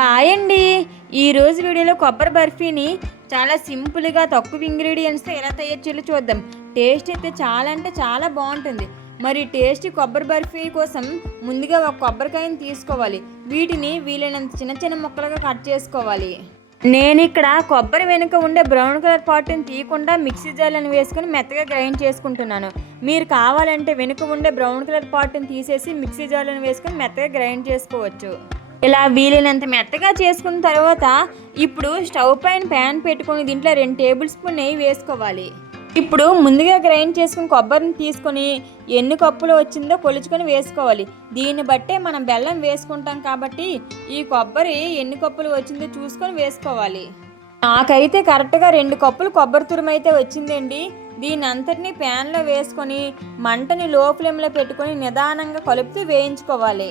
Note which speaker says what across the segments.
Speaker 1: Hi అండి ఈరోజు వీడియోలో కొబ్బరి బర్ఫీని చాలా సింపుల్గా తక్కువ ఇంగ్రీడియంట్స్తో ఎలా తయారు చేయాలో చూద్దాం. టేస్ట్ అయితే చాలా అంటే చాలా బాగుంటుంది. మరి టేస్ట్ కొబ్బరి బర్ఫీ కోసం ముందుగా ఒక కొబ్బరికాయని తీసుకోవాలి. వీటిని వీలైనంత చిన్న చిన్న ముక్కలుగా కట్ చేసుకోవాలి. నేను ఇక్కడ కొబ్బరి వెనుక ఉండే బ్రౌన్ కలర్ పార్ట్ని తీయకుండా మిక్సీ జార్లను వేసుకొని మెత్తగా గ్రైండ్ చేసుకుంటున్నాను. మీరు కావాలంటే వెనుక ఉండే బ్రౌన్ కలర్ పార్ట్ని తీసేసి మిక్సీ జార్లను వేసుకొని మెత్తగా గ్రైండ్ చేసుకోవచ్చు. ఇలా వీలైనంత మెత్తగా చేసుకున్న తర్వాత ఇప్పుడు స్టవ్ పైన ప్యాన్ పెట్టుకొని దీంట్లో రెండు టేబుల్ స్పూన్ నెయ్యి వేసుకోవాలి. ఇప్పుడు ముందుగా గ్రైండ్ చేసుకుని కొబ్బరిని తీసుకొని ఎన్ని కప్పులు వచ్చిందో కొలుచుకొని వేసుకోవాలి. దీన్ని బట్టే మనం బెల్లం వేసుకుంటాం కాబట్టి ఈ కొబ్బరి ఎన్ని కప్పులు వచ్చిందో చూసుకొని వేసుకోవాలి. నాకైతే కరెక్ట్గా రెండు కప్పులు కొబ్బరి తురుము అయితే వచ్చిందండి. దీని అంతటినీ ప్యాన్లో వేసుకొని మంటని లో ఫ్లేమ్లో పెట్టుకొని నిదానంగా కలుపుతూ వేయించుకోవాలి.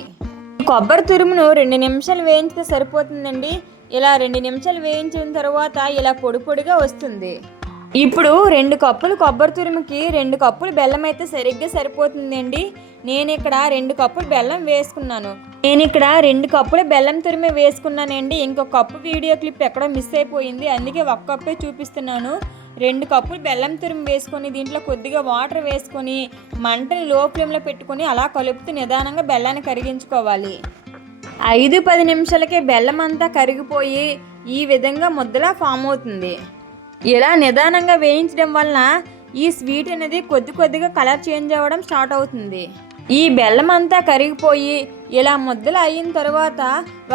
Speaker 1: కొబ్బరి తురుమును రెండు నిమిషాలు వేయించితే సరిపోతుందండి. ఇలా రెండు నిమిషాలు వేయించిన తర్వాత ఇలా పొడి పొడిగా వస్తుంది. ఇప్పుడు రెండు కప్పులు కొబ్బరి తురుముకి రెండు కప్పులు బెల్లం అయితే సరిగ్గా సరిపోతుందండి. నేను ఇక్కడ రెండు కప్పులు బెల్లం వేసుకున్నాను. నేను ఇక్కడ రెండు కప్పులు బెల్లం తురిమి వేసుకున్నానండి. ఇంకొక కప్పు వీడియో క్లిప్ ఎక్కడో మిస్ అయిపోయింది. అందుకే ఒక కప్పే చూపిస్తున్నాను. రెండు కప్పులు బెల్లం తురుము వేసుకొని దీంట్లో కొద్దిగా వాటర్ వేసుకొని మంటని లో ఫ్లేమ్లో పెట్టుకొని అలా కలుపుతూ నిదానంగా బెల్లాన్ని కరిగించుకోవాలి. ఐదు పది నిమిషాలకే బెల్లం అంతా కరిగిపోయి ఈ విధంగా ముద్దలా ఫామ్ అవుతుంది. ఇలా నిదానంగా వేయించడం వలన ఈ స్వీట్ అనేది కొద్ది కొద్దిగా కలర్ చేంజ్ అవ్వడం స్టార్ట్ అవుతుంది. ఈ బెల్లం అంతా కరిగిపోయి ఇలా ముద్దలు అయిన తర్వాత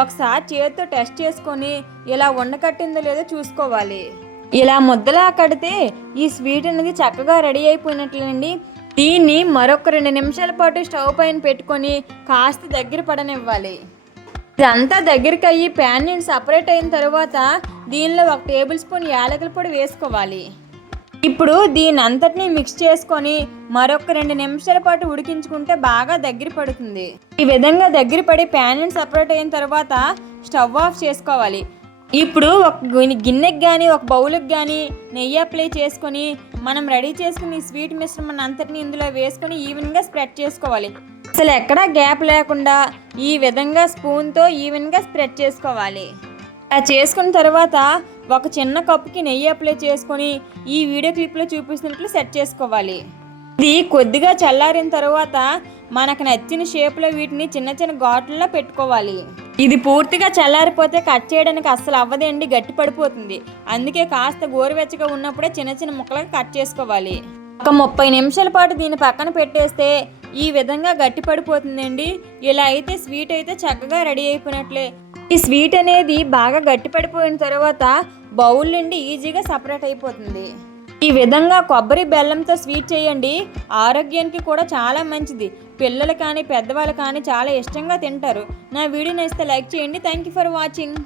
Speaker 1: ఒకసారి చేతితో టెస్ట్ చేసుకొని ఇలా ఉండకట్టిందో లేదో చూసుకోవాలి. ఇలా ముద్దలా కడితే ఈ స్వీట్ అనేది చక్కగా రెడీ అయిపోయినట్లండి దీన్ని మరొక రెండు నిమిషాల పాటు స్టవ్ పైన పెట్టుకొని కాస్త దగ్గర పడనివ్వాలి. ఇదంతా దగ్గరికి అయ్యి ప్యాన్ నుండి సపరేట్ అయిన తర్వాత దీనిలో ఒక టేబుల్ స్పూన్ యాలకుల పొడి వేసుకోవాలి. ఇప్పుడు దీని అంతటిని మిక్స్ చేసుకొని మరొక రెండు నిమిషాల పాటు ఉడికించుకుంటే బాగా దగ్గర పడుతుంది. ఈ విధంగా దగ్గర పడి ప్యాన్ సపరేట్ అయిన తర్వాత స్టవ్ ఆఫ్ చేసుకోవాలి. ఇప్పుడు ఒక గిన్నెకి కానీ ఒక బౌల్కి కానీ నెయ్యి అప్లై చేసుకొని మనం రెడీ చేసుకుని ఈ స్వీట్ మిశ్రమాన్ని అంతటిని ఇందులో వేసుకొని ఈవెన్గా స్ప్రెడ్ చేసుకోవాలి. అసలు ఎక్కడా గ్యాప్ లేకుండా ఈ విధంగా స్పూన్తో ఈవెన్గా స్ప్రెడ్ చేసుకోవాలి. అలా చేసుకున్న తర్వాత ఒక చిన్న కప్పుకి నెయ్యి అప్లై చేసుకొని ఈ వీడియో క్లిప్లో చూపిస్తున్నట్లు సెట్ చేసుకోవాలి. ఇది కొద్దిగా చల్లారిన తర్వాత మనకు నచ్చిన షేప్లో వీటిని చిన్న చిన్న ఘాట్లలో పెట్టుకోవాలి. ఇది పూర్తిగా చల్లారిపోతే కట్ చేయడానికి అస్సలు అవ్వదండి గట్టి పడిపోతుంది. అందుకే కాస్త గోరువెచ్చగా ఉన్నప్పుడే చిన్న చిన్న ముక్కలుగా కట్ చేసుకోవాలి. ఒక ముప్పై నిమిషాల పాటు దీన్ని పక్కన పెట్టేస్తే ఈ విధంగా గట్టి పడిపోతుందండి. ఇలా అయితే స్వీట్ అయితే చక్కగా రెడీ అయిపోయినట్లే. ఈ స్వీట్ అనేది బాగా గట్టి పడిపోయిన తర్వాత బౌల్ నుండి ఈజీగా సపరేట్ అయిపోతుంది. ఈ విధంగా కొబ్బరి బెల్లంతో స్వీట్ చేయండి. ఆరోగ్యానికి కూడా చాలా మంచిది. పిల్లలు కానీ పెద్దవాళ్ళు కానీ చాలా ఇష్టంగా తింటారు. నా వీడియో నచ్చితే లైక్ చేయండి. Thank you for watching